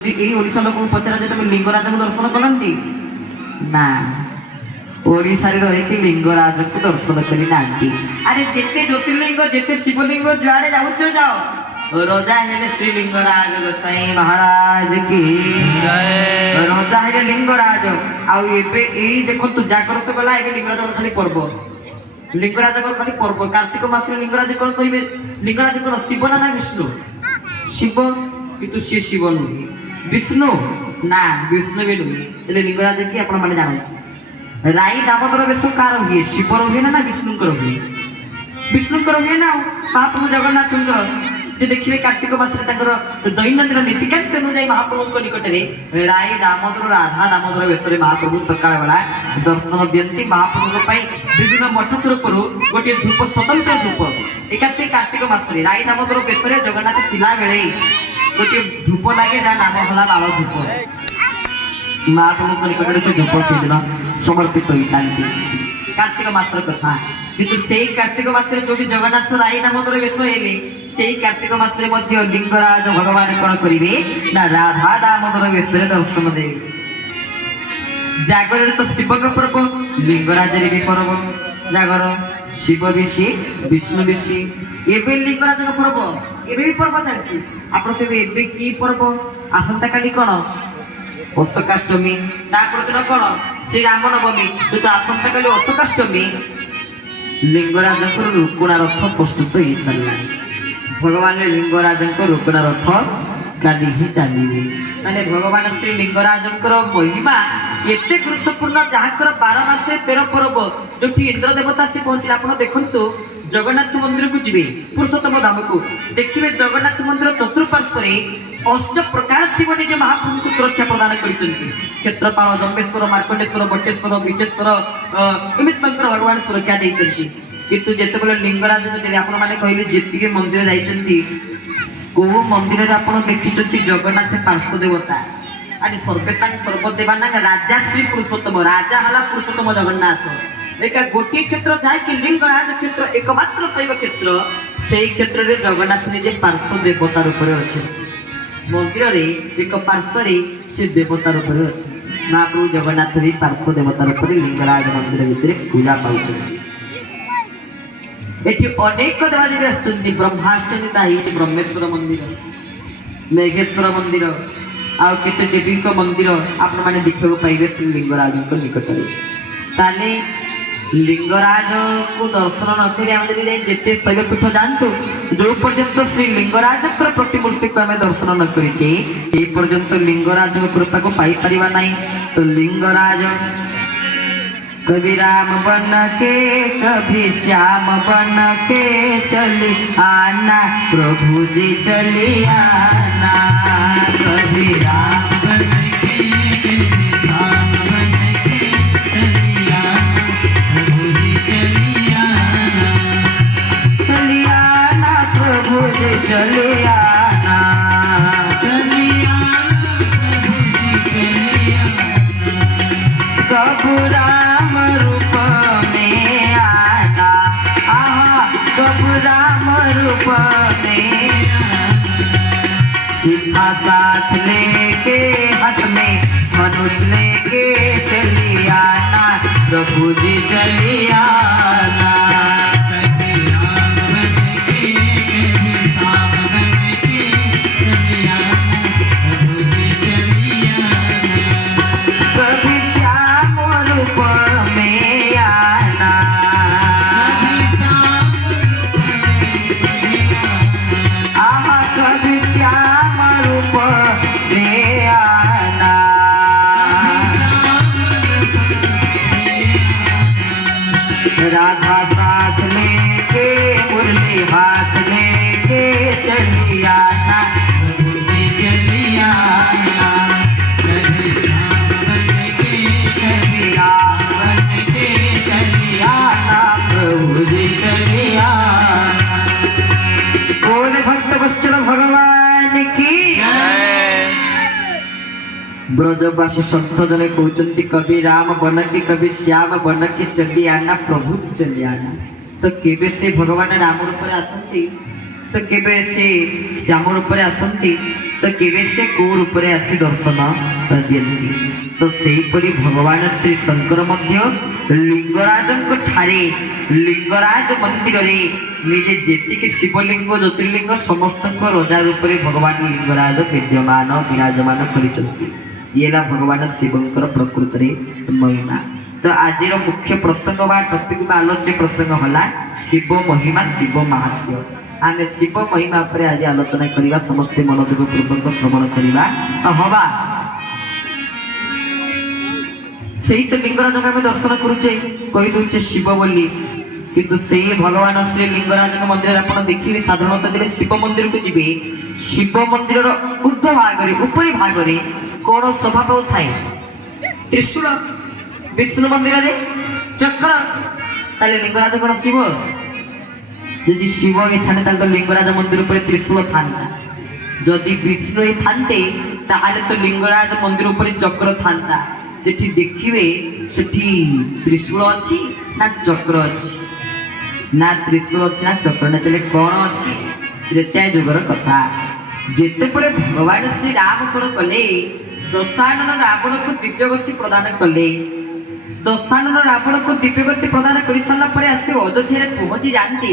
এই ওড়িশা লোক পচরা যে তুমি লিঙ্গরাজকে দর্শন কলন্তি না ওড়িশারে রহিকি লিঙ্গরাজকে দর্শন করি নাকি আরে যেতে জ্যোতির্লিঙ্গ যেতে শিবলিঙ্গ যুয়াড়ে যাউছ যাও রোজা হেলে শ্রী লিঙ্গরাজ গোসাই মহারাজ কি রোজা হেলে লিঙ্গরাজ আউ এবে এই দেখন্তু জাগ্রত গলা এবে লিঙ্গরাজ খালি পর্ব লিঙ্গরাজ খালি পর্ব কার্তিক মাসে লিঙ্গরাজ কোন কইবে লিঙ্গরাজ কোন শিব না বিষ্ণু শিব কিন্তু সে শিব নুহে विष्णु ना विष्णु भी नुहे तेरे लिंगराज की आपण माने जानो राई दामोदर बेस कार हुए शिव हुए ना विष्णु हुए विष्णु हुए ना महाप्रभु जगन्नाथ जे देखिए कार्तिक मास दैनंदिन नीतिकांत अनुजाई महाप्रभु निकट में राई दामोदर राधा दामोदर बेस महाप्रभु सकाळ बेला दर्शन दियंती महाप्रभु विभिन्न मठ तरफ गोटे धूप स्वतंत्र धूप एका से कार्तिक मास राई दामोदर बेस जगन्नाथ थिला बेले गोटे धूप लगे जहाँ नाम होला बाल धूप महाप्रभु निकट से धूप से दिन समर्पित होता कार्तिक मास कथा किंतु से कार्तिक मास जो जगन्नाथ राई दामोदर बेस हेले से कार्तिक मास लिंगराज भगवान कौन करेंगे ना राधा दामोदर बेस दर्शन देवे जागर तो शिव पर्व लिंगराज भी पर्व जागर शिव विषि विष्णु विषि एवं लिंगराज पर्व एवं भी पर्व चलती आपण केबे एबे की पर्व आसंता काली कोन अशोकाष्टमी तापर दिन कोन श्री रामनवमी तो आसंता काली अशोकाष्टमी लिंगराज रुकुणा रथ प्रस्तुत हो सारा भगवान लिंगराज रुकुणा रथ काली ही चलिए माने भगवान श्री लिंगराज महिमा एते गुरुत्वपूर्ण जहाँकर 12 मासे 13 पर्व जो इंद्र देवता से पहुंचे आप देखु जगन्नाथ मंदिर को जीवे पुरुषोत्तम धाम को देखिए जगन्नाथ मंदिर चतुर्पार्श्व अष्ट प्रकार शिव निज महाप्रभु को सुरक्षा प्रदान कर क्षेत्रपाल जम्बेश्वर मार्कंडेश्वर बटेश्वर विशेश्वर एमती शंकर भगवान सुरक्षा देते किंतु जिते लिंगराज आप कहले जी मंदिर जाइए कौ मंदिर आप देखी जगन्नाथ पार्श्व देवता आदि सर्वेशा सर्वदेवा ना राजा श्री पुरुषोत्तम राजा हला पुरुषोत्तम जगन्नाथ एक गोटे क्षेत्र जहाँकि लिंगराज क्षेत्र एकमात्र शैव क्षेत्र से क्षेत्र में जगन्नाथ निजे पार्श्व देवता रूप में अच्छे मंदिर रे एक पार्श्व से देवता रूप में अच्छे महाप्रभु जगन्नाथ भी पार्श्व देवता रूप में लिंगराज मंदिर भितर पूजा पाँच अनेक देवादेवी आसुच्च ब्रह्माष्टमी ब्रह्मेश्वर मंदिर मेघेश्वर मंदिर आउ केते देवी मंदिर आपण मैंने देखा पाइबे श्री लिंगराज निकट में ताले लिंगराज को दर्शन नक जिते शैवपीठ जातु जो पर्यंत श्री लिंगराज प्रतिमूर्ति को आम दर्शन न करे पर्यंत लिंगराज कृपा को पाई परिबा नहीं तो लिंगराज कभी राम बन के कभी श्याम बन के चली आना प्रभु जी चली आना कभी राम बन के श्याम बन के चली आना प्रभु जी चली आना प्रभु जी चली आना कबू राम रूप में आना आहा कबू राम रूप में सीधा साथ लेके हाथ में धनुष लेके चली आना प्रभु जी चली आना राधा साथ लेके मुरली हाथ लेके चली आना प्रभु जी चली आना कभी राम बन के कभी राम बन के चली आना प्रभु जी चली आना बोल भक्त वत्सल भगवान की ब्रजवासी संत जने कहते कभी राम बन के कभी श्याम बन के चली आना प्रभु चली आना तो केबे से भगवान राम रूप आसती तो केबे से श्याम रूप आसती तो केवे से को रूप रे आसी दर्शन दियंती तो सेहीपरि भगवान श्री शंकर मध्य लिंगराजन को ठारे लिंगराज मंदिर रे निजे जेतिक शिवलिंग ज्योतिर्लिंग समस्त रजा रूप रे भगवान लिंगराज विद्यमान विराजमान करिसंती येला भगवान शिवंकर प्रकृत रे महिमा। तो आज मुख्य प्रसंग बा टॉपिक में आलोच्य प्रसंग होला शिव महिमा शिव महात्म्य। आम शिव महिमा पर आज आलोचना करवा समस्ते मनोयोग पूर्वक श्रवण करवा हवा से तो लिंगराज आम दर्शन करुचे कही दूचे शिव बोली किंतु से भगवान श्री लिंगराज मंदिर आप देखिए साधारणतः शिव मंदिर को जी शिव मंदिर ऊर्ध भाग ऊपरी भाग कौन शोभा पाऊ थाए त्रिशूल विष्णु मंदिर रे चक्र ताले लिंगराज कौन शिव यदि शिव ही था तो लिंगराज मंदिर पर त्रिशूल था जदि विष्णु ही थाते ताले तो लिंगराज मंदिर पर चक्र था सेठी देखिए सेठी त्रिशूल अच्छी ना चक्र अच्छी ना त्रिशूल अच्छी ना चक्र ना कौन अच्छी त्रेता युगर कथा जेते बड़े भगवान श्री राम कौन कले दशानन रावण को दिव्यगति प्रदान कले दशानन रावण को दिव्यगति प्रदान कर सारा पर आसी अयोध्या पहुंची जाती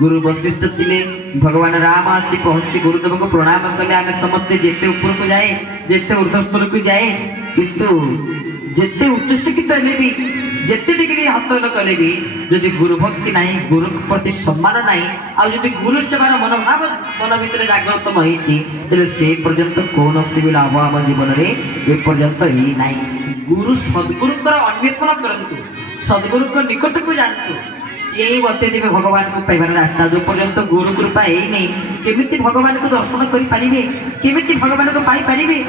गुरु वशिष्ठ थे भगवान राम आसी पहुंची गुरुदेव को प्रणाम कले आम समस्ते जेते ऊपर को जाए जेते ऊर्ध्वस्थल को जाए किंतु जेते उच्च शिक्षित हेले भी जेते डिग्री हासिल कले भी जदि गुरु भक्ति नहीं गुरु प्रति सम्मान नहीं आदि गुरु सेवार मनोभाव मन भीतर जागृत होती से पर्यंत कौन भी लाभ आम जीवन में एपर्यंत ही ना गुरु सद्गुरुकर अन्वेषण करतु सद्गुरु को निकट को जानतु सी बतेदेवे भगवान को पाइबार रास्ता जो पर्यंत गुरु कृपा है नहीं केमिति भगवान को दर्शन करें केमिति भगवान को पाई पारे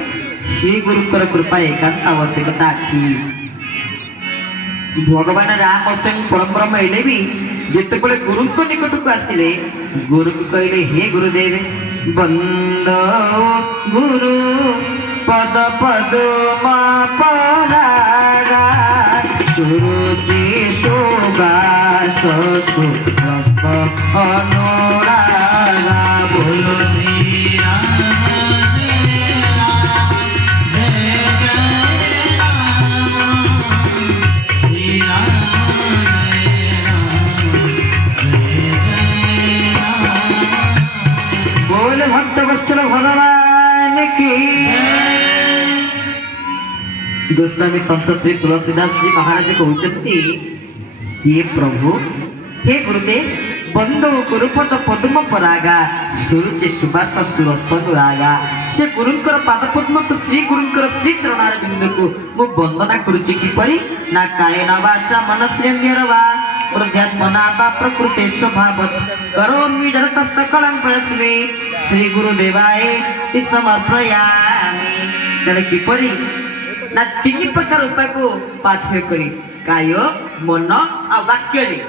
सी गुरुकर कृपा एकांत आवश्यकता अच्छी भगवान राम स्वयं परम ब्रह्म हेले भी जिते बड़े गुरु को निकट को आसिले गुरु को कहले हे गुरुदेव बंद गुरु पद पद परागा सुरुचि सुबास सुरस अनुरागा बोलो श्री राम भक्त वत्सल भगवान की गोस्वामी संत श्री तुलसीदास जी महाराज कहते ये प्रभु हे गुरुदेव बंदो गुरुपद पद्म परागा सुरुचि सुबास सुरसनुरागा से गुरुंकर पाद पद्म को श्री गुरुंकर श्री चरणार बिंदु को मु वंदना करुची किपरि ना कायेन वाचा मनस्येन्द्रिय वा हृदयात्मना वा प्रकृते स्वभावत करोमि जगत सकलं परस्मै श्री गुरुदेवाय ति समर्पयामि तले किपरि ना तीन प्रकार उपाय को पाथ्य करी काय मन आ वाक्य रे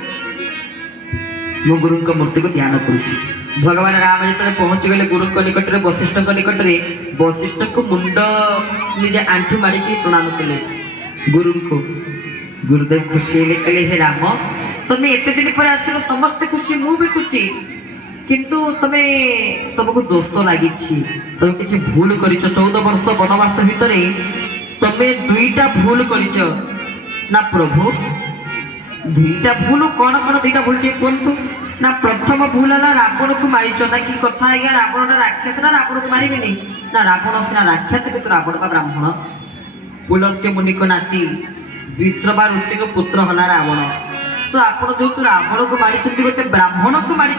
मो गुरु को मूर्ति को ध्यान करुची भगवान राम जो पहुंची गले गुरु को निकट रे वशिष्ठ को निकट रे वशिष्ठ को मुंड निजे आंठू माड़ी के प्रणाम कले गुरु को गुरुदेव खुशी ले कले हे राम तुम्हें एते दिन पर आसिलो समस्त खुशी मु भी खुशी किंतु तमे तुमको दोष लगी तुम किसी भूल कर 14 वर्ष वनवास भितर तमे दुईटा भूल कर ना प्रभु दुईटा भूल कौन कौन दुईटा भूल टे कहतु ना प्रथम भूल है रावण को मारिच ना कि कथा आज्ञा रावण राक्षस ना रावण को मारे ना रावण सीना राक्षस किंतु रावण का ब्राह्मण पुलस्त्य मुनि को नाती विश्रवा ऋषि को पुत्र हला रावण तो आपण जो रावण को मारी गोटे ब्राह्मण को मारी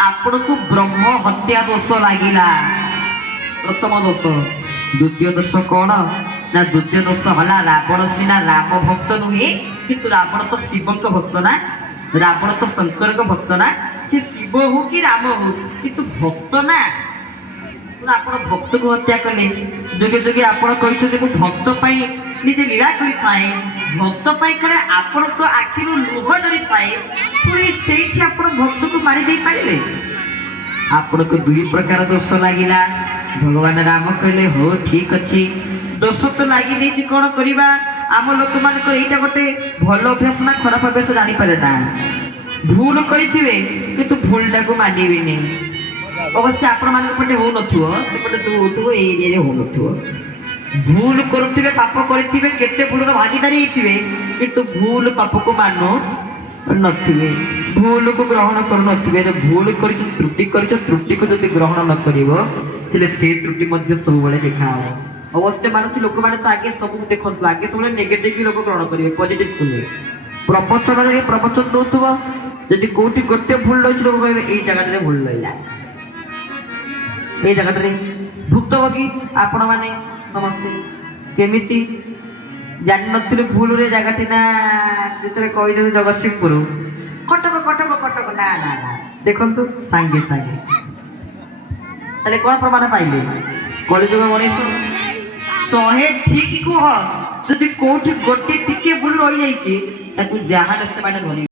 आपण को ब्रह्म हत्या दोष लगिला प्रथम दोष द्वितीय दोष कौन ना द्वितीय दोष हला रावण सीना राम भक्त नुहे किंतु रावण तो शिव भक्त ना रावण तो शंकर भक्त ना से शिव हो कि राम हो किंतु भक्त ना आपण भक्त को हत्या कले जोगे जोगे आपण कहते भक्त पाई निजे लीला करी थाए भक्त पाई कले आपण को आखिरु लुह जरी थाए पुणी सेठी आपण भक्त को मारी दे पारिले आपण को दुई प्रकार दोष लागिला भगवान राम कहले हो ठीक अच्छी दोष तो लगी नहीं कौन करवा आम लोक मान एटा गोटे भल अभ्यास ना खराब अभ्यास जानी पारे ना भूल करें कि भूलटा को मानवे नहीं ଅବଶ୍ୟ ଆପଣମାନଙ୍କ ପଟେ ହଉନଥିବ, ସେପଟେ ସବୁ ହଉଥିବ, ଏଇ ଏରିଆରେ ହଉନଥିବ। ଭୁଲ କରୁଥିବେ, ପାପ କରିଥିବେ, କେତେ ଭୁଲର ଭାଗିଦାରୀ ହେଇଥିବେ, କିନ୍ତୁ ଭୁଲ ପାପକୁ ମାନୁ ନଥିବେ, ଭୁଲକୁ ଗ୍ରହଣ କରୁନଥିବେ। ଭୁଲ କରିଛ, ତ୍ରୁଟି କରିଛ, ତ୍ରୁଟିକୁ ଯଦି ଗ୍ରହଣ ନ କରିବ ତାହେଲେ ସେ ତ୍ରୁଟି ମଧ୍ୟ ସବୁବେଳେ ଦେଖାହବ। ଅବଶ୍ୟ ମାନୁଛି ଲୋକମାନେ ତ ଆଗେ ସବୁ ଦେଖନ୍ତୁ, ଆଗେ ସବୁବେଳେ ନେଗେଟିଭ ଲୋକ ଗ୍ରହଣ କରିବେ, ପଜିଟିଭ ନୁହେଁ। ପ୍ରବଚନରେ ପ୍ରବଚନ ଦଉଥିବ, ଯଦି କୋଉଠି ଗୋଟେ ଭୁଲ ରହିଛି ଲୋକ କହିବେ ଏଇ ଜାଗାଟାରେ ଭୁଲ ରହିଲା, ଏଇ ଜାଗାଟାରେ। ଭୁକ୍ତଭୋଗୀ ଆପଣ ମାନେ ସମସ୍ତେ କେମିତି ଜାଣିନଥିଲେ ଭୁଲରେ ଜାଗାଟି ନା, ଯେତେବେଳେ କହିଦେବେ ଜଗତସିଂହପୁର, କଟକ କଟକ କଟକ, ନା ନା ନା, ଦେଖନ୍ତୁ ସାଙ୍ଗେ ସାଙ୍ଗେ। ତାହେଲେ କଣ ପ୍ରମାଣ ପାଇଲେ? କଳିଯୁଗ ମଣିଷ 100 ଠିକ କୁହ, ଯଦି କୋଉଠି ଗୋଟେ ଟିକେ ଭୁଲ ରହିଯାଇଛି ତାକୁ ଯାହା ସେମାନେ ଧରି